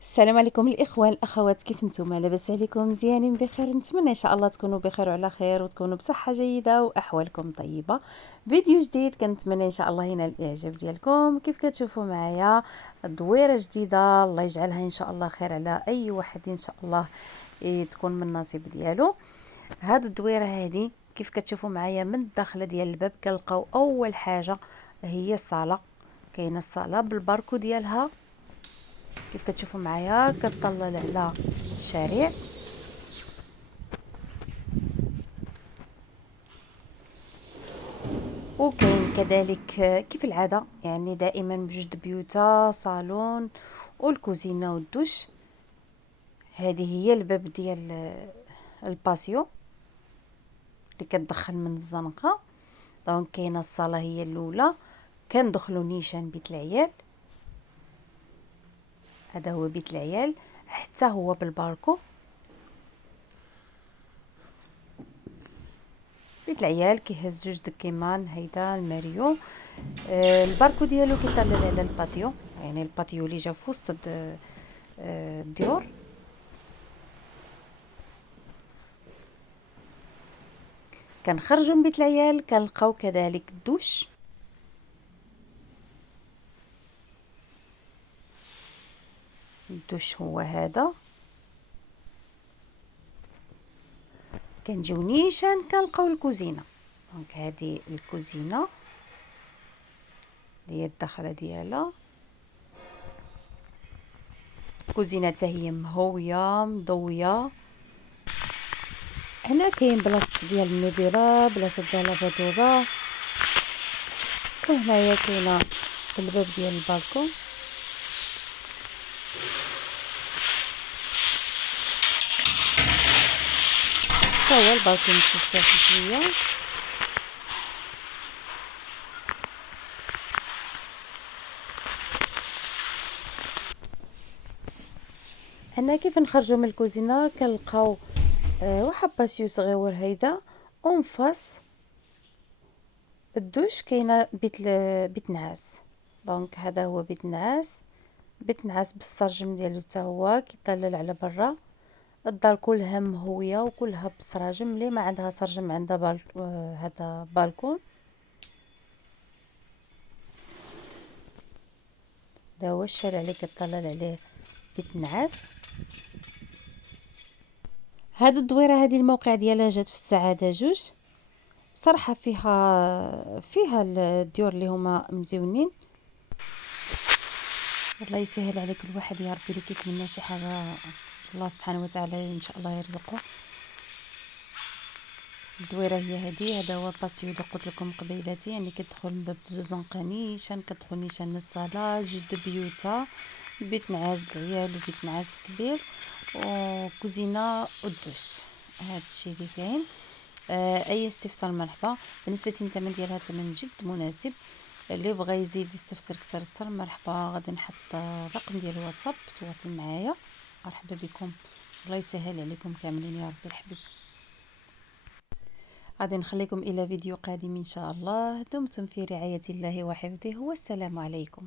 السلام عليكم الاخوان الاخوات، كيف نتوما؟ لاباس عليكم؟ مزيانين بخير؟ نتمنى ان شاء الله تكونوا بخير وعلى خير وتكونوا بصحه جيده واحوالكم طيبه. فيديو جديد كنتمنى ان شاء الله ينال الاعجاب ديالكم. كيف كتشوفوا معايا دويره جديده، الله يجعلها ان شاء الله خير على اي واحد ان شاء الله تكون من النصيب ديالو. هاد الدويره هذه كيف كتشوفوا معايا من الداخله ديال الباب كنلقاو اول حاجه هي الصاله. كاينه الصاله بالباركو ديالها كيف كتشوفوا معايا، كتطلع على الشارع. وكاين كذلك كيف العاده يعني دائما بجوج بيوتا، صالون والكوزينه والدوش. هذه هي الباب ديال الباسيو اللي كتدخل من الزنقه. دونك كاينه الصاله هي الاولى، كندخلوا نيشان بيت العيال. هذا هو بيت العيال حتى هو بالباركو. بيت العيال كيهز جوج دكيمان، هيدا الماريو. الباركو ديالو كيطلع على الباتيو، يعني الباتيو اللي جا في وسط الديور. كنخرجوا من بيت العيال كنلقاو كذلك الدوش. الدوش هو هذا. كنجيو نيشان كنلقاو الكوزينه. دونك هذه الكوزينه اللي هي الدخله ديالها. الكوزينه حتى هي مهويه مضويه. هنا كاين بلاصه ديال النبيره، بلاصه ديال لافادوره. وهنايا كاينه الباب ديال البالكون. حتى هو البالكون متوسع شويه. هنا كيف نخرجوا من الكوزينه كنلقاو واحد باسيو صغيور هيدا. اون فاس الدوش كاينه بيت نعاس. دونك هذا هو بيت نعاس. بيت نعاس بالسرجم ديالو حتى هو كيطلل على برا. الدار كلها مهويه وكلها بالسراجم، اللي ما عندها سرجم عندها هذا بالكون. هذا هو الشارع اللي كيطلل عليه بيت نعاس. هاد الدويره هذه الموقع ديالها جات في السعاده جوج. صراحه فيها الديور اللي هما مزيونين. الله يسهل على كل واحد يا ربي اللي كيتمنى شي حاجه، الله سبحانه وتعالى ان شاء الله يرزقه. الدويره هي هذه. هذا هو باسيو اللي قلت لكم قبيلتي، يعني كتدخل من باب الزنقه نيشان، كتدخل نيشان للصاله. جوج بيوتا، بيت نعاس العيال وبيت نعاس كبير وكوزينه ودوش. هذا الشيء اللي كاين. اي استفسار مرحبا. بالنسبه للثمن ديالها ثمن جد مناسب. اللي بغى يزيد يستفسر اكثر مرحبا. غادي نحط الرقم ديال الواتساب، تواصل معايا. مرحبا بكم. الله يسهل عليكم كاملين يا رب الحبيب. غادي نخليكم الى فيديو قادم ان شاء الله. دمتم في رعاية الله وحفظه، والسلام عليكم.